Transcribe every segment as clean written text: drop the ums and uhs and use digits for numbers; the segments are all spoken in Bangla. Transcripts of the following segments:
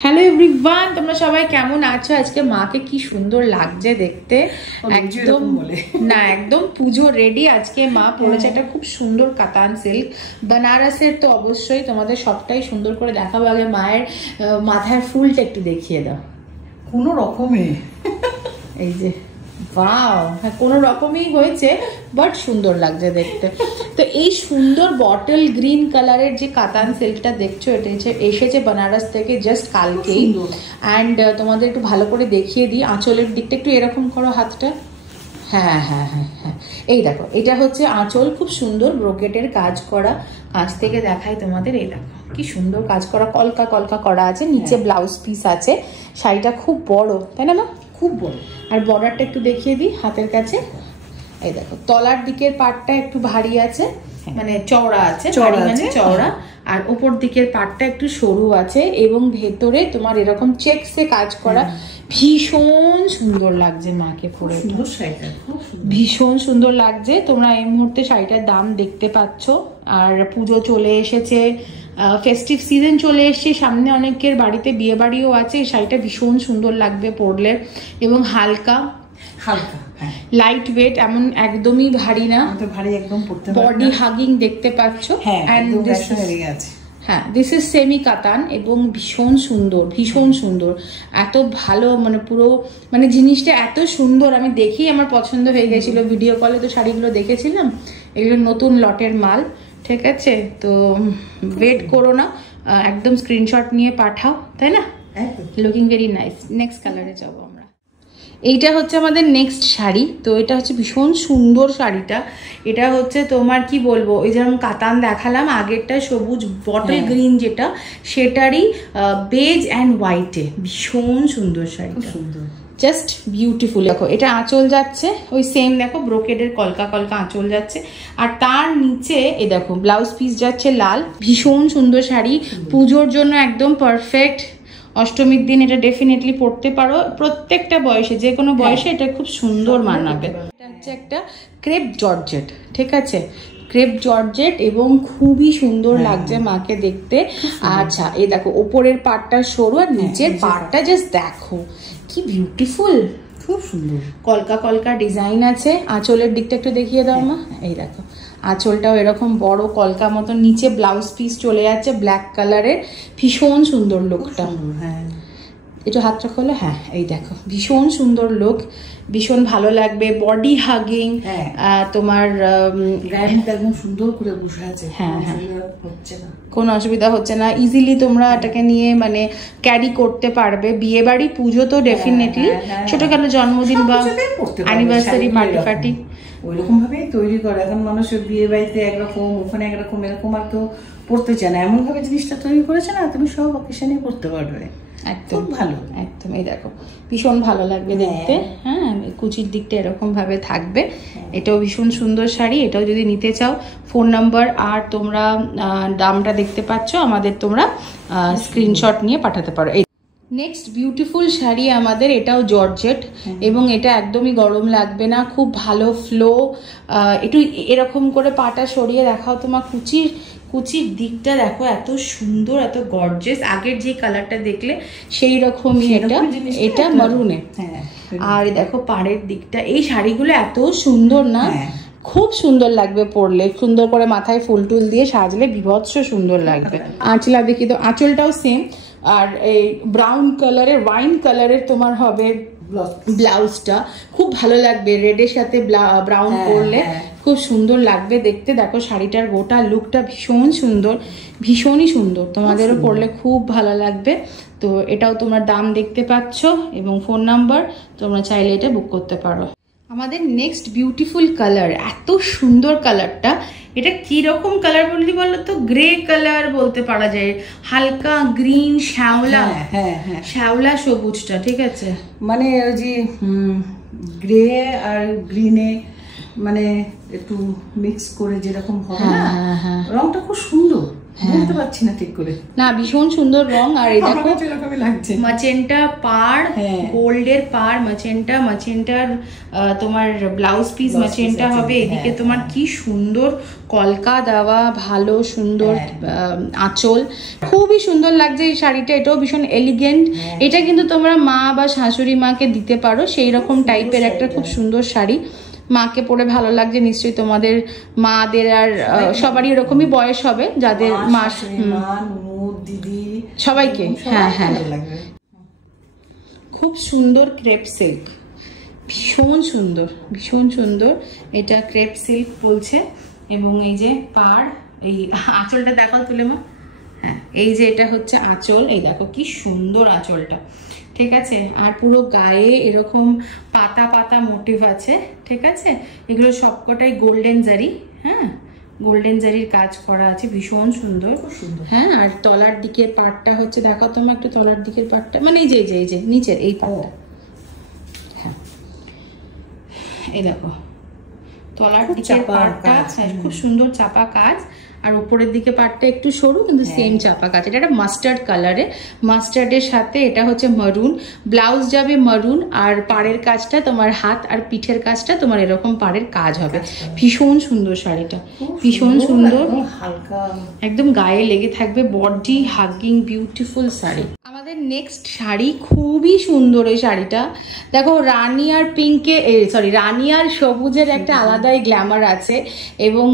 হ্যালো এভরিওয়ান, তোমরা সবাই কেমন আছো? আজকে মাকে কি সুন্দর লাগছে দেখতে, একদম না একদম পুজো রেডি। আজকে মা পরেছে একটা খুব সুন্দর কাতান সিল্ক বেনারসের, তো অবশ্যই তোমাদের সবটাই সুন্দর করে দেখাবো। আগে মায়ের মাথার ফুলটা একটু দেখিয়ে দাও। কোনো রকমে এই যে ওয়াও, হ্যাঁ কোনো রকমই হয়েছে, বাট সুন্দর লাগছে দেখতে। তো এই সুন্দর বটল গ্রিন কালারের যে কাতান সিল্কটা দেখছো, এটা এসেছে বেনারস থেকে জাস্ট কালকেই। অ্যান্ড তোমাদের একটু ভালো করে দেখিয়ে দিই, আঁচলের দিকটা একটু এরকম করো হাতটা। হ্যাঁ হ্যাঁ হ্যাঁ হ্যাঁ, এই দেখো এটা হচ্ছে আঁচল, খুব সুন্দর ব্রোকেটের কাজ করা। কাছ থেকে দেখাই তোমাদের, এই দেখো কি সুন্দর কাজ করা, কলকা কলকা করা আছে। নিচে ব্লাউজ পিস আছে। শাড়িটা খুব বড়, তাই না মা? খুব বড়। আর বর্ডারটা একটু দেখিয়ে দিই হাতের কাছে। এই দেখো তলার দিকের পাটটা একটু ভারী আছে, মানে চওড়া আছে, মানে চওড়া। আর উপর দিকের পাটটা একটু সরু আছে, এবং ভেতরে তোমার এরকম চেকসে কাজ করা। ভীষণ সুন্দর লাগছে মাকে পরে, ভীষণ সুন্দর লাগছে। তোমরা এই মুহূর্তে শাড়িটার দাম দেখতে পাচ্ছ। আর পুজো চলে এসেছে, ফেস্টিভ সিজন চলে এসছে সামনে, অনেকের বাড়িতে বিয়ে বাড়িও আছে। এই শাড়িটা ভীষণ সুন্দর লাগবে পরলে, এবং হালকা হালকা লাইট ওয়েট, এমন একদমই ভারী না, ভারী একদম পড়তে বডি হাগিং দেখতে পাচ্ছ। হ্যাঁ, দিস ইজ সেমি কাতান, এবং ভীষণ সুন্দর, ভীষণ সুন্দর, এত ভালো, মানে পুরো মানে জিনিসটা এত সুন্দর। আমি দেখি আমার পছন্দ হয়ে গেছিল, ভিডিও কলে তো শাড়িগুলো দেখেছিলাম। এগুলো নতুন লটের মাল, ঠিক আছে? তো ওয়েট করো না, একদম স্ক্রিনশট নিয়ে পাঠাও, তাই না? Looking very nice. নেক্সট কালারে যাবো আমরা। এইটা হচ্ছে আমাদের নেক্সট শাড়ি। তো এটা হচ্ছে ভীষণ সুন্দর শাড়িটা। এটা হচ্ছে তোমার কি বলবো, ওই যেমন কাতান দেখালাম আগেরটা, সবুজ বটল গ্রিন যেটা, সেটারই বেজ অ্যান্ড হোয়াইটে, ভীষণ সুন্দর শাড়ি, সুন্দর, জাস্ট বিউটিফুল। দেখো এটা আঁচল যাচ্ছে ওই সেম, দেখো ব্রোকেডের কলকা কলকা আঁচল যাচ্ছে। আর তার নিচে এই দেখো ব্লাউজ পিস যাচ্ছে লাল। ভীষণ সুন্দর শাড়ি, পুজোর জন্য একদম পারফেক্ট। অষ্টমীর দিন এটা ডেফিনেটলি পরতে পারো, প্রত্যেকটা বয়সে, যে কোনো বয়সে এটা খুব সুন্দর মানাবে। এটা হচ্ছে একটা ক্রেপ জর্জেট, ঠিক আছে? ক্রেপ জর্জেট, এবং খুবই সুন্দর লাগছে মাকে দেখতে। আচ্ছা এই দেখো ওপরের পাটটা সরু, আর নিচের পাটটা জাস্ট দেখো কি বিউটিফুল, খুব সুন্দর কলকা কলকা ডিজাইন আছে। আঁচলের দিকটা একটু দেখিয়ে দাও মা। এই দেখো আঁচলটাও এরকম বড় কলকা মতো, নিচে ব্লাউজ পিস চলে যাচ্ছে ব্ল্যাক কালারের, ভীষণ সুন্দর লুকটা। হ্যাঁ একটু হাতটা খোলো। হ্যাঁ এই দেখো ভীষণ সুন্দর লুক, ভীষণ ভালো লাগবে। বডি হাগিং, তোমার একদম সুন্দর করে বসে আছে। হ্যাঁ হ্যাঁ, কোনো অসুবিধা হচ্ছে না, ইজিলি তোমরা এটাকে নিয়ে মানে ক্যারি করতে পারবে। বিয়ে বাড়ি পুজো তো ডেফিনেটলি, ছোটখাটো জন্মদিন বা অ্যানিভার্সারি পার্টি ফার্টি ওইরকম ভাবেই তৈরি করে। এখন মানুষের বিয়ে বাড়িতে একরকম, ওখানে একরকম, এরকম আর কেউ পড়তে চায় না। এমন ভাবে জিনিসটা তৈরি করেছে না, তুমি সব অকেশনে পড়তে পারবে, একদম ভালো, একদম। এই দেখো ভীষণ ভালো লাগবে দেখতে। হ্যাঁ কুচির দিকটা এরকম ভাবে থাকবে। এটাও ভীষণ সুন্দর শাড়ি। এটাও যদি নিতে চাও, ফোন নাম্বার আর তোমরা দামটা দেখতে পাচ্ছ আমাদের, তোমরা স্ক্রিনশট নিয়ে পাঠাতে পারো। নেক্সট বিউটিফুল শাড়ি আমাদের, এটাও জর্জেট, এবং এটা একদমই গরম লাগবে না, খুব ভালো ফ্লো। একটু এরকম করে পাটা সরিয়ে দেখাও তোমার, কুচির দিকটা দেখো এত সুন্দর, এত গর্জিয়াস। আগের যে কালারটা দেখলে সেই রকমই এটা মারুনে। আর দেখো পাড়ের দিকটা, এই শাড়িগুলো এত সুন্দর না, খুব সুন্দর লাগবে পরলে। সুন্দর করে মাথায় ফুল টুল দিয়ে সাজলে বিভৎস সুন্দর লাগবে। আঁচলা দেখি তো, আঁচলটাও সেম। আর এই ব্রাউন কালারের, ওয়াইন কালারের তোমার হবে ব্লাউজটা, খুব ভালো লাগবে রেডের সাথে ব্রাউন পরলে, খুব সুন্দর লাগবে দেখতে। দেখো শাড়িটার গোটা লুকটা ভীষণ সুন্দর, ভীষণই সুন্দর, তোমাদেরও পরলে খুব ভালো লাগবে। তো এটাও তোমরা দাম দেখতে পাচ্ছ, এবং ফোন নাম্বার, তোমরা চাইলে এটা বুক করতে পারো। আমাদের নেক্সট বিউটিফুল কালার, এত সুন্দর কালারটা। এটা কি রকম কালার বললি বলো তো? গ্রে কালার বলতে পারা যায়, হালকা গ্রিন, শ্যাওলা, শ্যাওলা সবুজটা, ঠিক আছে? মানে ওই যে গ্রে আর গ্রিনে মানে একটু মিক্স করে যেরকম হবে না, রংটা খুব সুন্দর। বলতে পারছি না ঠিক করে। না ভীষণ সুন্দর রং। আর এই দেখো লাগছে ম্যাজেন্টা পাড়, গোল্ডের পাড় ম্যাজেন্টা, ম্যাজেন্টার তোমার ব্লাউজ পিস ম্যাজেন্টা হবে। এদিকে তোমার কি সুন্দর কলকা দেওয়া, ভালো সুন্দর আঁচল, খুবই সুন্দর লাগছে এই শাড়িটা। এটাও ভীষণ এলিগেন্ট। এটা কিন্তু তোমরা মা বা শাশুড়ি মাকে দিতে পারো, সেই রকম টাইপের একটা খুব সুন্দর শাড়ি। মাকে পরে ভালো লাগছে নিশ্চয়ই, তোমাদের মাদের আর সবারই এরকমই বয়স হবে যাদের মা দিদি সবাইকে। হ্যাঁ হ্যাঁ, খুব সুন্দর ক্রেপ সিল্ক, ভীষণ সুন্দর ভীষণ সুন্দর। এটা ক্রেপ সিল্ক বলছে। এবং এই যে পাড়, এই আঁচলটা দেখাও তুলে মা। হ্যাঁ এই যে এটা হচ্ছে আঁচল, এই দেখো কি সুন্দর আঁচলটা, ঠিক আছে। আর পুরো গায়ে এরকম পাতা পাতা মোটিভ আছে, ঠিক আছে। এগুলো সবকটাই গোল্ডেন জারি, হ্যাঁ গোল্ডেন জারির কাজ করা আছে, ভীষণ সুন্দর হ্যাঁ। আর তলার দিকের পার্টটা হচ্ছে, দেখো তোমার একটু তলার দিকের পার্টটা, মানে এই যে নিচের এই পার্টটা, হ্যাঁ এই দেখো তলার দিকের পার্টটা খুব সুন্দর চাপা কাজ। আর উপরের দিকে পার্টটা একটু সরু কিন্তু সেম চাপা কাজ। এটা একটা মাস্টার্ড কালারে, মাস্টার্ডের সাথে এটা হচ্ছে মারুন, ব্লাউজ যাবে মারুন। আর পাড়ের কাজটা তোমার হাত আর পিঠের কাজটা তোমার এরকম পাড়ের কাজ হবে। ভীষণ সুন্দর শাড়িটা, ভীষণ সুন্দর, হালকা একদম গায়ে লেগে থাকবে, বডি হাগিং বিউটিফুল শাড়ি। আমাদের নেক্সট শাড়ি খুবই সুন্দর। এই শাড়িটা দেখো রানী আর পিঙ্কে, সরি রানী আর সবুজের একটা আলাদাই গ্ল্যামার আছে, এবং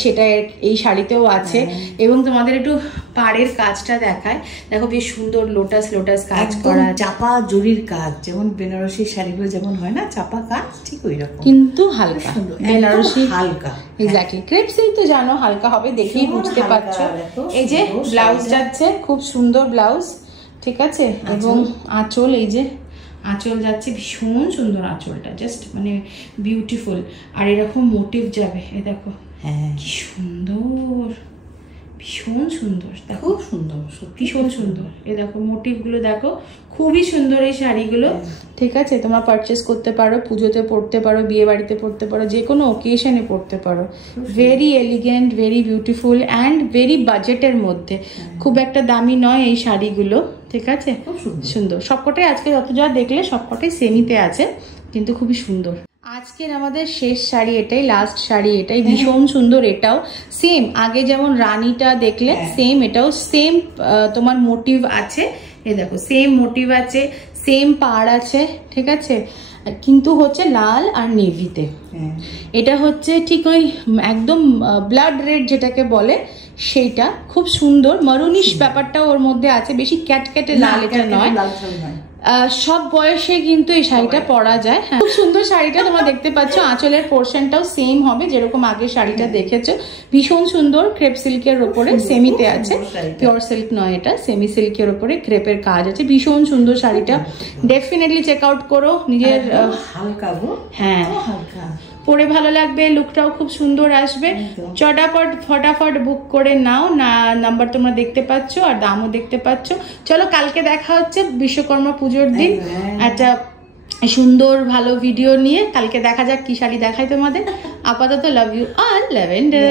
সেটা এই শাড়িতেও আছে। এবং তোমাদের একটু পাড়ের কাজটা দেখায়, দেখো বেশ সুন্দর লোটাস লোটাস কাজ করা, চাপা জরির কাজ, যেমন বেনারসি শাড়িগুলো যেমন হয় না চাপা কাজ, ঠিক ওই রকম কিন্তু হালকা। বেনারসি হালকা, এক্স্যাক্টলি। ক্রেপ সিল্ক তো জানো হালকা হবে, দেখেই বুঝতে পারছো। এই যে ব্লাউজ যাচ্ছে, খুব সুন্দর ব্লাউজ, ঠিক আছে। এবং আঁচল, এই যে আঁচল যাচ্ছে, ভীষণ সুন্দর আঁচলটা, জাস্ট মানে বিউটিফুল। আর এরকম মোটিভ যাবে, এই দেখো কি সুন্দর, ভীষণ সুন্দর, দেখো সুন্দর, ভীষণ সুন্দর। এই দেখো মোটিভগুলো দেখো, খুবই সুন্দর এই শাড়িগুলো, ঠিক আছে। তোমরা পারচেস করতে পারো, পুজোতে পরতে পারো, বিয়ে বাড়িতে পরতে পারো, যে কোনো ওকেশনে পরতে পারো। Very elegant, very beautiful and very বাজেটের মধ্যে, খুব একটা দামি নয় এই শাড়িগুলো, ঠিক আছে। সুন্দর সবকটাই, আজকে যত যা দেখলে সবকটাই সেমিতে আছে, কিন্তু খুবই সুন্দর। আজকের আমাদের শেষ শাড়ি এটাই, লাস্ট শাড়ি এটাই, ভীষণ সুন্দর। এটাও সেম, আগে যেমন রানীটা দেখলে সেম এটাও সেম তোমার মোটিভ আছে। এই দেখো সেম মোটিভ আছে, সেম পাড় আছে, ঠিক আছে, কিন্তু হচ্ছে লাল আর নেভিতে। এটা হচ্ছে ঠিক ওই একদম ব্লাড রেড যেটাকে বলে, সেইটা খুব সুন্দর। মারুনিশ ব্যাপারটাও ওর মধ্যে আছে, বেশি ক্যাটক্যাটে লাল এটা নয়। সব বয়সে কিন্তু এই শাড়িটা পরা যায়। হ্যাঁ খুব সুন্দর শাড়িটা, তোমরা দেখতে পাচ্ছ আঁচলের পোর্শনটাও সেম হবে যেরকম আগে শাড়িটা দেখেছো। ভীষণ সুন্দর, ক্রেপ সিল্কের ওপরে সেমিতে আছে, পিওর সিল্ক নয় এটা, সেমি সিল্কের ওপরে ক্রেপের কাজ আছে। ভীষণ সুন্দর শাড়িটা, ডেফিনেটলি চেক আউট করো নিজের। হালকা গো, হ্যাঁ হালকা, পরে ভালো লাগবে, লুকটাও খুব সুন্দর আসবে। চটাপট ফটাফট বুক করে নাও না, নাম্বার তোমরা দেখতে পাচ্ছ আর দামও দেখতে পাচ্ছ। চলো কালকে দেখা হচ্ছে বিশ্বকর্মা পুজোর দিন একটা সুন্দর ভালো ভিডিও নিয়ে। কালকে দেখা যাক কি শাড়ি দেখায় তোমাদের। আপাতত লাভ ইউ অল, ল্যাভেন্ডার।